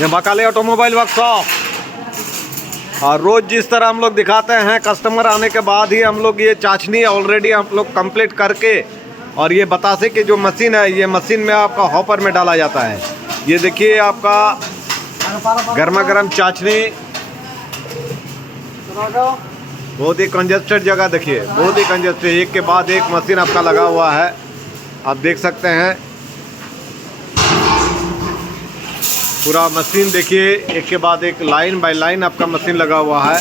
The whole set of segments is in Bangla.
ये महाकाली ऑटोमोबाइल वर्कशॉप। और रोज़ जिस तरह हम लोग दिखाते हैं, कस्टमर आने के बाद ही हम लोग ये चाशनी ऑलरेडी हम लोग कंप्लीट करके, और ये बतासे की जो मशीन है, ये मशीन में आपका हॉपर में डाला जाता है। ये देखिए आपका गर्मा गर्म चाशनी, बहुत ही कंजेस्टेड जगह, देखिए बहुत ही कंजेस्टेड, एक के बाद एक मशीन आपका लगा हुआ है, आप देख सकते हैं पूरा मशीन। देखिए एक के बाद एक लाइन बाय लाइन आपका मशीन लगा हुआ है।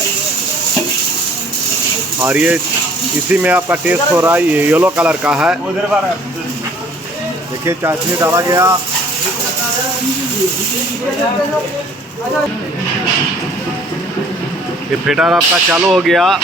और ये इसी में आपका टेस्ट हो रहा है, ये येलो कलर का है। देखिए चाशनी डाला गया, ये फिटर आपका चालू हो गया।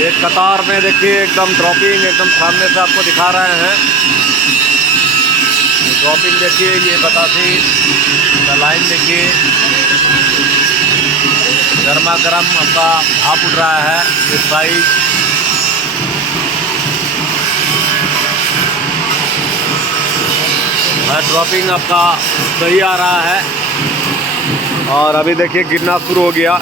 एक कतार में देखिए एकदम ड्रॉपिंग, एकदम सामने से आपको दिखा रहे हैं। ड्रॉपिंग देखिए, ये बतासी लाइन देखिए, गर्मा गर्म आपका भाप उठ रहा है इस साइड। ड्रॉपिंग आपका सही आ रहा है। और अभी देखिए गिरना शुरू हो गया।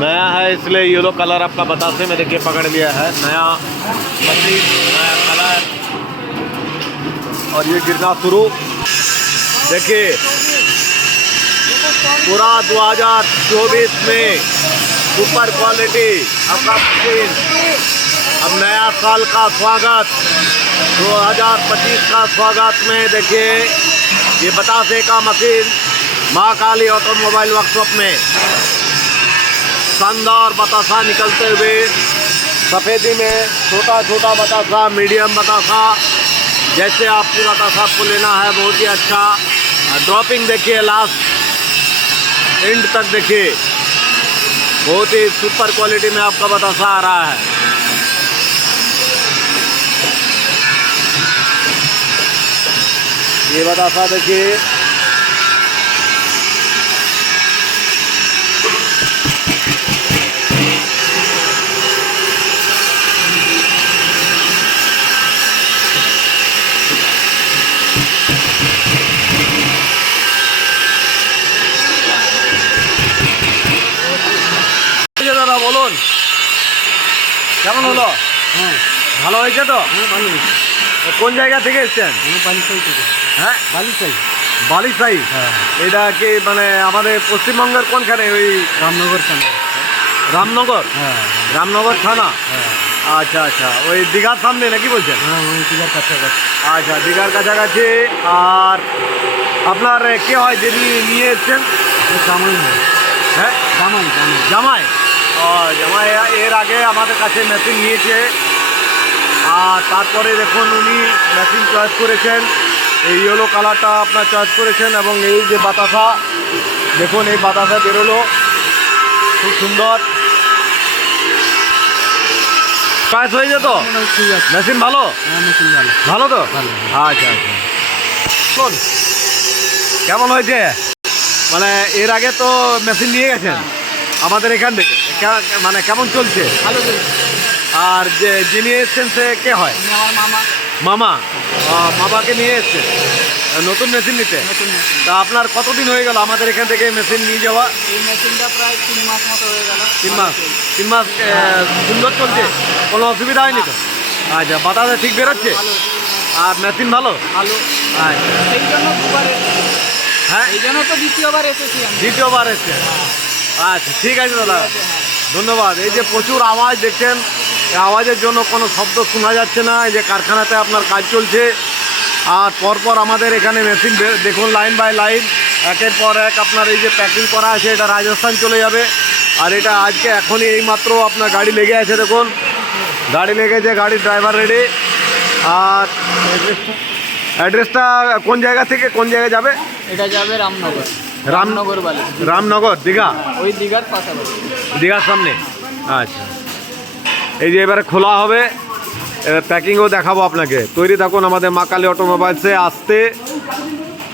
नया है इसलिए येलो कलर आपका बतासे में देखिए पकड़ लिया है, नया मशीन, नया कलर। और ये गिरना शुरू, देखिए पूरा 2024 में सुपर क्वालिटी आपका मशीन। अब नया साल का स्वागत, 2025 का स्वागत में देखिए ये बतासे का मशीन महाकाली ऑटोमोबाइल वर्कशॉप में शानदार बतासा निकलते हुए, सफ़ेदी में छोटा छोटा बतासा, मीडियम बतासा, जैसे आपकी बतासा आपको लेना है, बहुत ही अच्छा। ड्रॉपिंग देखिए लास्ट एंड तक, देखिए बहुत ही सुपर क्वालिटी में आपका बतासा आ रहा है। ये बतासा देखिए, দাদা বলুন কেমন হলো? হ্যাঁ ভালো হয়েছে তো? হ্যাঁ ভালো হয়েছে। কোন জায়গা থেকে এসছেন? বালিসাই থেকে। হ্যাঁ বালিসাই। বালিসাই। হ্যাঁ এটা কি মানে আমাদের পশ্চিমবঙ্গের কোনখানে? ওই রামনগর থানা। রামনগর? হ্যাঁ রামনগর থানা। হ্যাঁ আচ্ছা আচ্ছা, ওই দীঘার সামনে নাকি বলছেন? হ্যাঁ ওই দীঘার কাছাকাছি। আচ্ছা, দীঘার কাছাকাছি। আর আপনার কে হয় যিনি নিয়ে এসছেন? জামাই হয়। হ্যাঁ জামাই জামাই। জামাই। ও জামাই এর আগে আমাদের কাছে মেশিন নিয়েছে, আর তারপরে দেখুন উনি মেশিন চয়েস করেছেন, এই ইয়েলো কালারটা আপনার চয়েস করেছেন। এবং এই যে বাতাসা দেখুন, এই বাতাসা বেরোলো খুব সুন্দর। চয়েস হয়েছে তো? ঠিক আছে। মেশিন ভালো? হ্যাঁ মেশিন ভালো। ভালো তো? ভালো। আচ্ছা আচ্ছা, শোন কেমন হয়েছে? মানে এর আগে তো মেশিন নিয়ে গেছেন আমাদের এখান থেকে, মানে কেমন চলছে? ভালো চলছে। আর যে যিনি এসছেন সে কে হয়? আমার মামা। মামা? মামাকে নিয়ে এসছেন নতুন মেশিন নিতে? নতুন মেশিন। তা আপনার কতদিন হয়ে গেল আমাদের এখান থেকে মেশিন নিয়ে যাওয়া? এই মেশিনটা প্রায় 3 মাস মতো হয়ে গেল। 3 মাস। 3 মাস সুন্দর চলছে, কোনো অসুবিধা হয়নি তো? আচ্ছা, বাতাসে ঠিক বেরোচ্ছে? ভালো। আর মেশিন ভালো? ভালো। আচ্ছা, এই জন্য দুবার এসেছি। হ্যাঁ এই জন্য তো দ্বিতীয়বার এসেছি আমি। দ্বিতীয়বার এসছে। আচ্ছা ঠিক আছে দাদা, হ্যাঁ। ধন্যবাদ। এই যে প্রচুর আওয়াজ দেখছেন, এই আওয়াজের জন্য কোনো শব্দ শোনা যাচ্ছে না। এই যে কারখানাতে আপনার কাজ চলছে, আর পরপর আমাদের এখানে মেশিন দেখুন লাইন বাই লাইন একের পর এক আপনার এই যে প্যাকিং করা আছে, এটা রাজস্থান চলে যাবে। আর এটা আজকে এখনই এইমাত্র আপনার গাড়ি লেগে আছে, দেখুন গাড়ি লেগেছে, গাড়ির ড্রাইভার রেডি। আর অ্যাড্রেসটা কোন জায়গা থেকে কোন জায়গায় যাবে? এটা যাবে রামনগর। রাম- রামনগর বালি। রামনগর দীঘা, ওই দীঘার পাশাপাশি। দীঘার সামনে। আচ্ছা, এই যে এবারে খোলা হবে, এবার প্যাকিংও দেখাবো আপনাকে। তৈরি থাকুন আমাদের মা কালী অটোমোবাইলসে,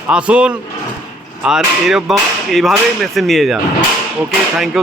আসুন আর এরকম এইভাবেই মেশিন নিয়ে যান। ওকে, থ্যাংক ইউ।